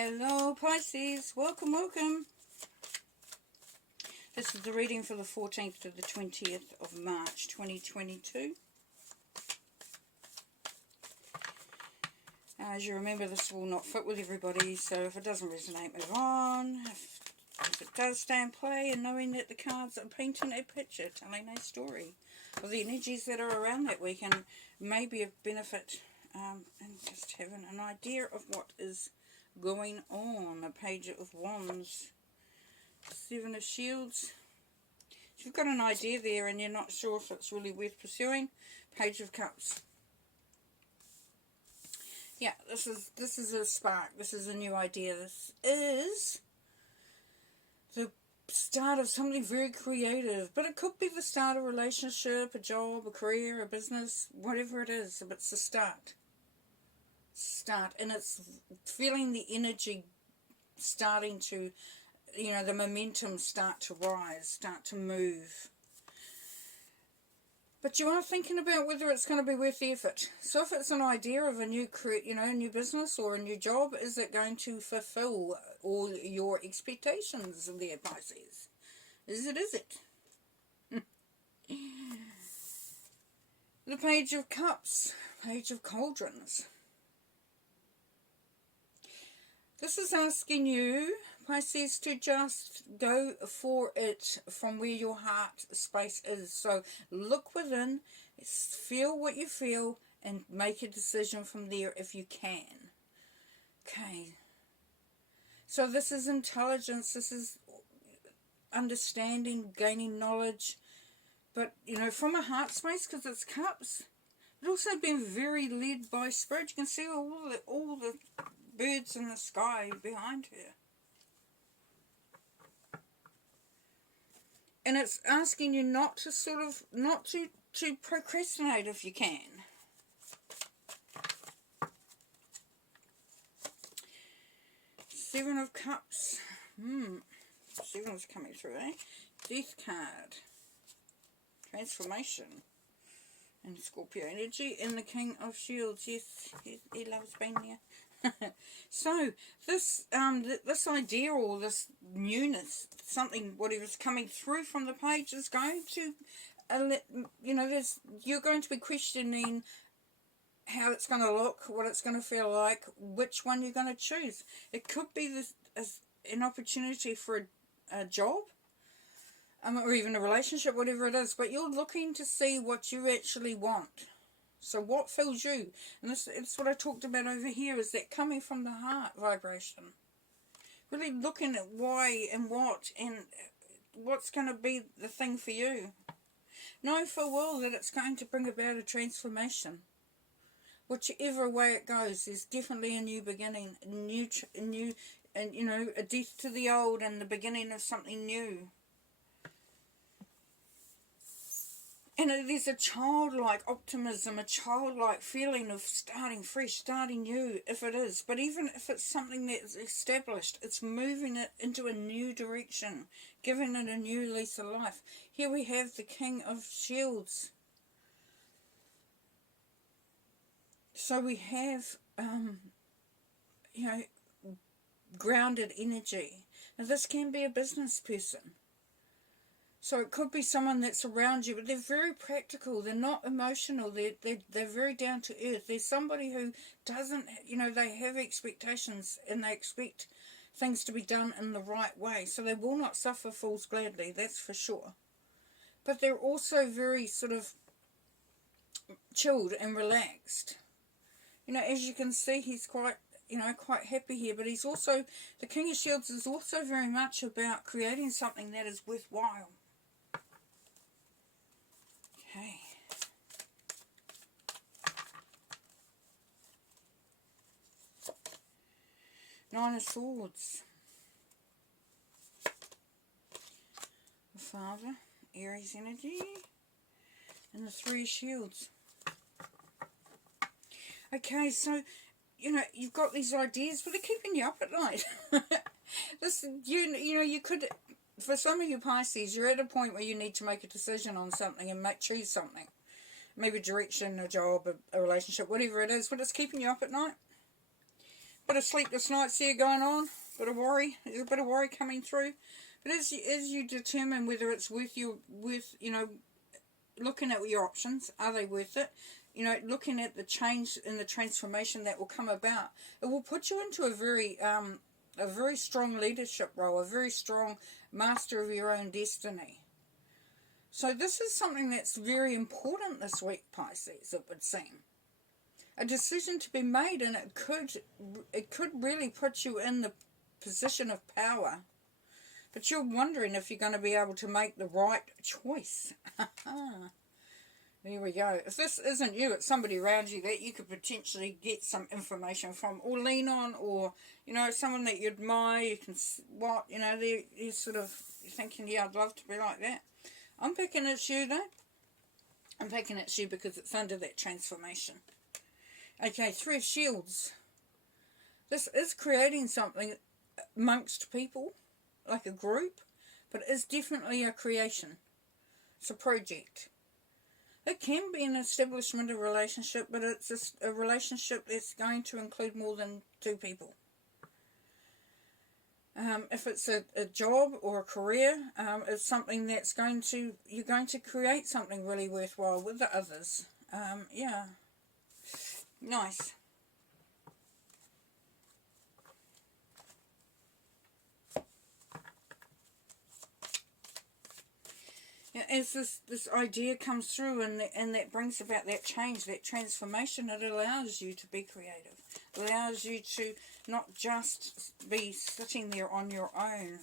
Hello Pisces, welcome, welcome. This is the reading for the 14th to the 20th of March 2022. As you remember, this will not fit with everybody, so if it doesn't resonate, move on. If it does, stay and play, and knowing that the cards are painting a picture, telling a story of the energies that are around that week, and maybe a benefit and just having an idea of what is going on. A Page of Wands, Seven of Shields. If you've got an idea there and you're not sure if it's really worth pursuing, Page of Cups. Yeah, this is a spark. This is a new idea. This is the start of something very creative, but it could be the start of a relationship, a job, a career, a business, whatever it is. But it's the start, and it's feeling the energy starting to, the momentum start to rise, start to move. But you are thinking about whether it's going to be worth the effort. So if it's an idea of a new new business or a new job, is it going to fulfill all your expectations there, Pisces? Is it? The Page of Cups, Page of Cauldrons. This is asking you, Pisces, to just go for it from where your heart space is. So look within, feel what you feel, and make a decision from there if you can. Okay. So this is intelligence, this is understanding, gaining knowledge. But, from a heart space, because it's cups, it's also been very led by spirit. You can see all the birds in the sky behind her. And it's asking you not to procrastinate if you can. Seven of Cups. Seven's coming through, eh? Death card. Transformation. And Scorpio energy. And the King of Shields. Yes, he loves being there. So this this idea or this newness, something, whatever's coming through from the page, is going to you're going to be questioning how it's going to look, what it's going to feel like, which one you're going to choose. It could be this as an opportunity for a job, or even a relationship, whatever it is, but you're looking to see what you actually want. So what fills you? And it's what I talked about over here, is that coming from the heart vibration. Really looking at why and what, and what's going to be the thing for you. Know full well that it's going to bring about a transformation. Whichever way it goes, there's definitely a new beginning, a death to the old and the beginning of something new. And there's a childlike optimism, a childlike feeling of starting fresh, starting new, if it is. But even if it's something that's established, it's moving it into a new direction, giving it a new lease of life. Here we have the King of Shields. So we have, grounded energy. Now this can be a business person. So it could be someone that's around you, but they're very practical. They're not emotional. They're very down to earth. They're somebody who doesn't, they have expectations and they expect things to be done in the right way. So they will not suffer fools gladly, that's for sure. But they're also very sort of chilled and relaxed. As you can see, he's quite happy here. But he's also, the King of Shields is also very much about creating something that is worthwhile. Okay. Nine of Swords. The Father, Aries energy. And the Three of Shields. Okay, so, you've got these ideas, but they're keeping you up at night. You could, for some of you Pisces, you're at a point where you need to make a decision on something and choose something. Maybe direction, a job, a relationship, whatever it is, but it's keeping you up at night. Bit of sleepless nights here going on. Bit of worry. There's a bit of worry coming through. But as you determine whether it's worth you, looking at your options, are they worth it? Looking at the change and the transformation that will come about, it will put you into a very strong leadership role, a very strong master of your own destiny. So this is something that's very important this week, Pisces, it would seem. A decision to be made, and it could really put you in the position of power. But you're wondering if you're going to be able to make the right choice. There we go. If this isn't you, it's somebody around you that you could potentially get some information from or lean on, or, someone that you admire, you can, you're sort of thinking, yeah, I'd love to be like that. I'm picking it's you, though. I'm picking it's you because it's under that transformation. Okay, Three of Shields. This is creating something amongst people, like a group, but it is definitely a creation. It's a project. It can be an establishment of relationship, but it's a relationship that's going to include more than two people. If it's a job or a career, it's something that's you're going to create something really worthwhile with the others. Yeah. Nice. As this idea comes through and that brings about that change, that transformation, it allows you to be creative. It allows you to not just be sitting there on your own.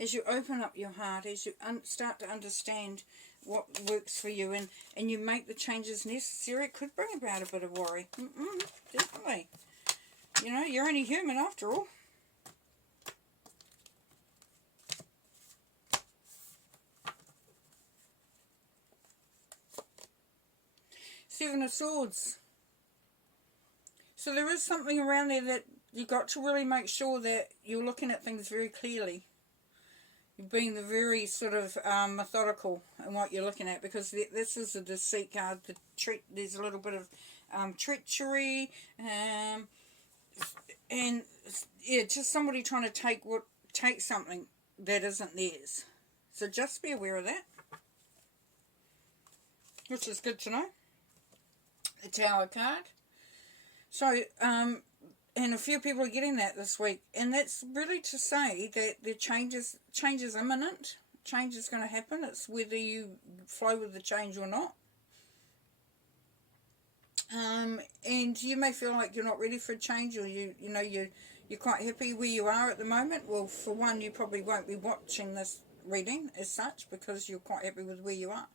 As you open up your heart, as you start to understand what works for you, and you make the changes necessary, it could bring about a bit of worry. Definitely. You're only human after all. Seven of Swords. So there is something around there that you've got to really make sure that you're looking at things very clearly. You're being very sort of methodical in what you're looking at, because this is a deceit card. There's a little bit of treachery, and yeah, just somebody trying to take something that isn't theirs. So just be aware of that, which is good to know. The Tower card. So, and a few people are getting that this week, and that's really to say that the change is imminent. Change is going to happen. It's whether you flow with the change or not. And you may feel like you're not ready for a change, or you're quite happy where you are at the moment. Well, for one, you probably won't be watching this reading as such because you're quite happy with where you are.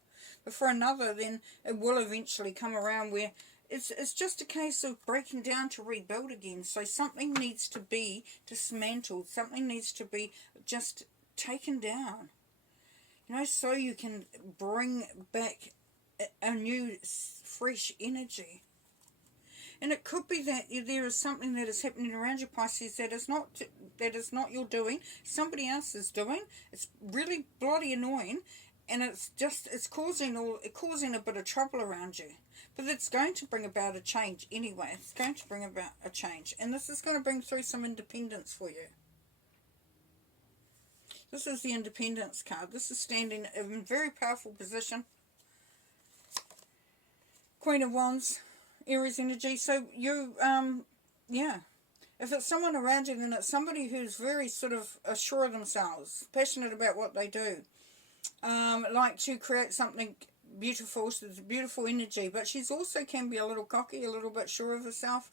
But for another, then it will eventually come around where it's just a case of breaking down to rebuild again. So something needs to be dismantled. Something needs to be just taken down. So you can bring back a new, fresh energy. And it could be that there is something that is happening around you, Pisces, that is not your doing. Somebody else is doing. It's really bloody annoying, and it's causing a bit of trouble around you. But it's going to bring about a change anyway. It's going to bring about a change, and this is going to bring through some independence for you. This is the Independence card. This is standing in a very powerful position. Queen of Wands, Aries energy. So you, yeah. If it's someone around you, then it's somebody who's very sort of sure of themselves, passionate about what they do. Like to create something beautiful. So it's beautiful energy, but she's also can be a little cocky, a little bit sure of herself.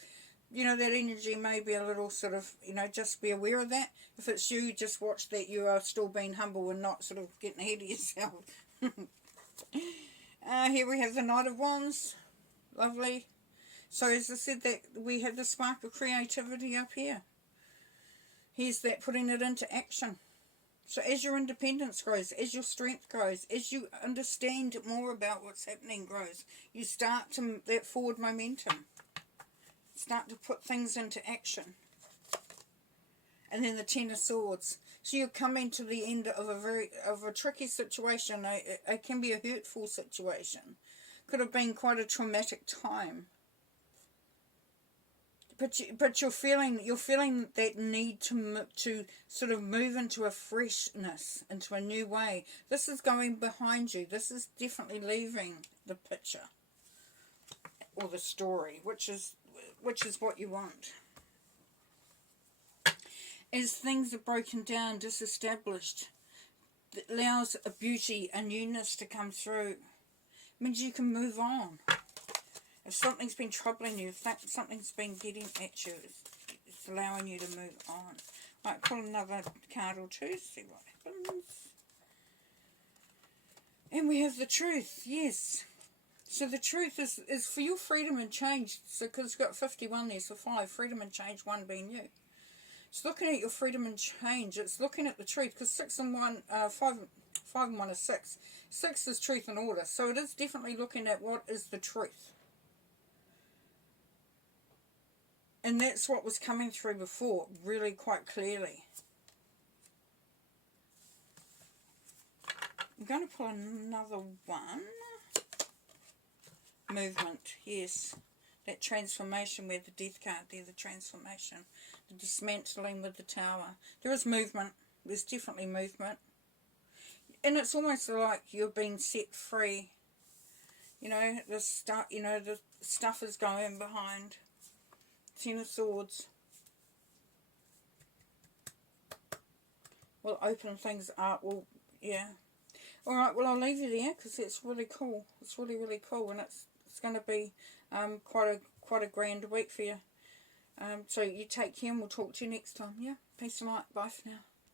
That energy may be a little sort of, just be aware of that. If it's you, just watch that you are still being humble and not sort of getting ahead of yourself. Here we have the Knight of Wands. Lovely. So as I said, that we have the spark of creativity up here. Here's that putting it into action. So as your independence grows, as your strength grows, as you understand more about what's happening grows, you start to, that forward momentum. Start to put things into action. And then the Ten of Swords. So you're coming to the end of a tricky situation. It can be a hurtful situation. Could have been quite a traumatic time. But you're feeling that need to sort of move into a freshness, into a new way. This is going behind you. This is definitely leaving the picture or the story, which is what you want. As things are broken down, disestablished, it allows a beauty, a newness to come through. It means you can move on. If something's been troubling you, if something's been getting at you, it's allowing you to move on. Right, pull another card or two, see what happens. And we have the truth, yes. So the truth is for your freedom and change. So because it's got 51 there, so 5, freedom and change, 1 being you. It's looking at your freedom and change. It's looking at the truth, because 5 and 1 is 6. 6 is truth and order. So it is definitely looking at what is the truth. And that's what was coming through before, really quite clearly. I'm going to pull another one. Movement, yes. That transformation with the death card there, the transformation. The dismantling with the tower. There is movement. There's definitely movement. And it's almost like you're being set free. You know, the stuff is going behind. 10 of Swords will open things up. Well, yeah. Alright, well, I'll leave you there because it's really cool. It's really, really cool, and it's going to be quite a grand week for you. So you take care, and we'll talk to you next time. Yeah, peace and light. Bye for now.